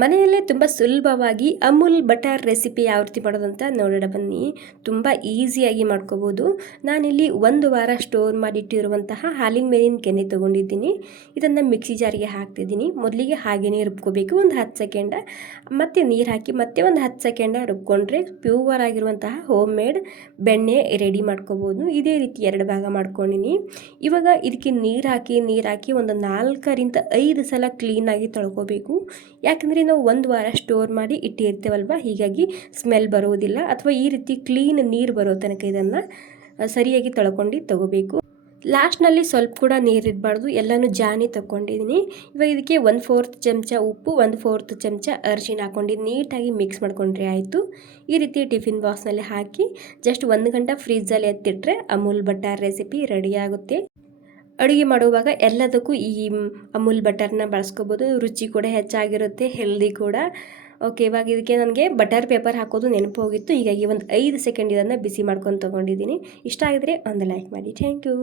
ಮನೆಯಲ್ಲೇ ತುಂಬ ಸುಲಭವಾಗಿ ಅಮೂಲ್ ಬಟರ್ ರೆಸಿಪಿ ಯಾವ ರೀತಿ ಮಾಡೋದಂತ ನೋಡೋಣ ಬನ್ನಿ. ತುಂಬ ಈಸಿಯಾಗಿ ಮಾಡ್ಕೋಬೋದು. ನಾನಿಲ್ಲಿ 1 ವಾರ ಸ್ಟೋರ್ ಮಾಡಿಟ್ಟಿರುವಂತಹ ಹಾಲಿನ ಮೇಲಿನ ಕೆನೆ ತೊಗೊಂಡಿದ್ದೀನಿ. ಇದನ್ನು ಮಿಕ್ಸಿ ಜಾರಿಗೆ ಹಾಕ್ತಿದ್ದೀನಿ. ಮೊದಲಿಗೆ ಹಾಗೆಯೇ ರುಬ್ಕೋಬೇಕು ಒಂದು 10 ಸೆಕೆಂಡ, ಮತ್ತು ನೀರು ಹಾಕಿ ಮತ್ತೆ ಒಂದು 10 ಸೆಕೆಂಡ ರುಬ್ಕೊಂಡ್ರೆ ಪ್ಯೂವರ್ ಆಗಿರುವಂತಹ ಹೋಮ್ ಮೇಡ್ ಬೆಣ್ಣೆ ರೆಡಿ ಮಾಡ್ಕೋಬೋದು. ಇದೇ ರೀತಿ 2 ಭಾಗ ಮಾಡ್ಕೊಂಡಿನಿ. ಇವಾಗ ಇದಕ್ಕೆ ನೀರು ಹಾಕಿ ಒಂದು 4ರಿಂದ 5 ಸಲ ಕ್ಲೀನಾಗಿ ತೊಳ್ಕೊಬೇಕು. ಯಾಕಂದರೆ ನಾವು 1 ವಾರ ಸ್ಟೋರ್ ಮಾಡಿ ಇಟ್ಟಿರ್ತೇವಲ್ವ, ಹೀಗಾಗಿ ಸ್ಮೆಲ್ ಬರೋದಿಲ್ಲ. ಅಥವಾ ಈ ರೀತಿ ಕ್ಲೀನ್ ನೀರು ಬರೋ ತನಕ ಇದನ್ನು ಸರಿಯಾಗಿ ತಗೋಬೇಕು. ಲಾಸ್ಟ್ನಲ್ಲಿ ಸ್ವಲ್ಪ ಕೂಡ ನೀರಿರಬಾರ್ದು, ಎಲ್ಲನೂ ಜಾನಿ ತಗೊಂಡಿದ್ದೀನಿ. ಇವಾಗ ಇದಕ್ಕೆ 1/4 ಚಮಚ ಉಪ್ಪು, 1/4 ಚಮಚ ಅರಿಶಿನ ಹಾಕ್ಕೊಂಡು ನೀಟಾಗಿ ಮಿಕ್ಸ್ ಮಾಡ್ಕೊಂಡ್ರೆ ಆಯಿತು. ಈ ರೀತಿ ಟಿಫಿನ್ ಬಾಕ್ಸ್ನಲ್ಲಿ ಹಾಕಿ ಜಸ್ಟ್ 1 ಗಂಟೆ ಫ್ರಿಜ್ಜಲ್ಲಿ ಎತ್ತಿಟ್ರೆ ಅಮೂಲ್ ಬಟರ್ ರೆಸಿಪಿ ರೆಡಿ ಆಗುತ್ತೆ. ಅಡುಗೆ ಮಾಡುವಾಗ ಎಲ್ಲದಕ್ಕೂ ಈ ಅಮೂಲ್ ಬಟರ್ನ ಬಳಸ್ಕೋಬೋದು. ರುಚಿ ಕೂಡ ಹೆಚ್ಚಾಗಿರುತ್ತೆ, ಹೆಲ್ದಿ ಕೂಡ. ಓಕೆ, ಇವಾಗ ಇದಕ್ಕೆ ನನಗೆ ಬಟರ್ ಪೇಪರ್ ಹಾಕೋದು ನೆನಪು ಹೋಗಿತ್ತು. ಹೀಗಾಗಿ ಒಂದು 5 ಸೆಕೆಂಡ್ ಇದನ್ನು ಬಿಸಿ ಮಾಡ್ಕೊಂಡು ತೊಗೊಂಡಿದ್ದೀನಿ. ಇಷ್ಟ ಆಗಿದ್ರೆ ಒಂದು ಲೈಕ್ ಮಾಡಿ. Thank you.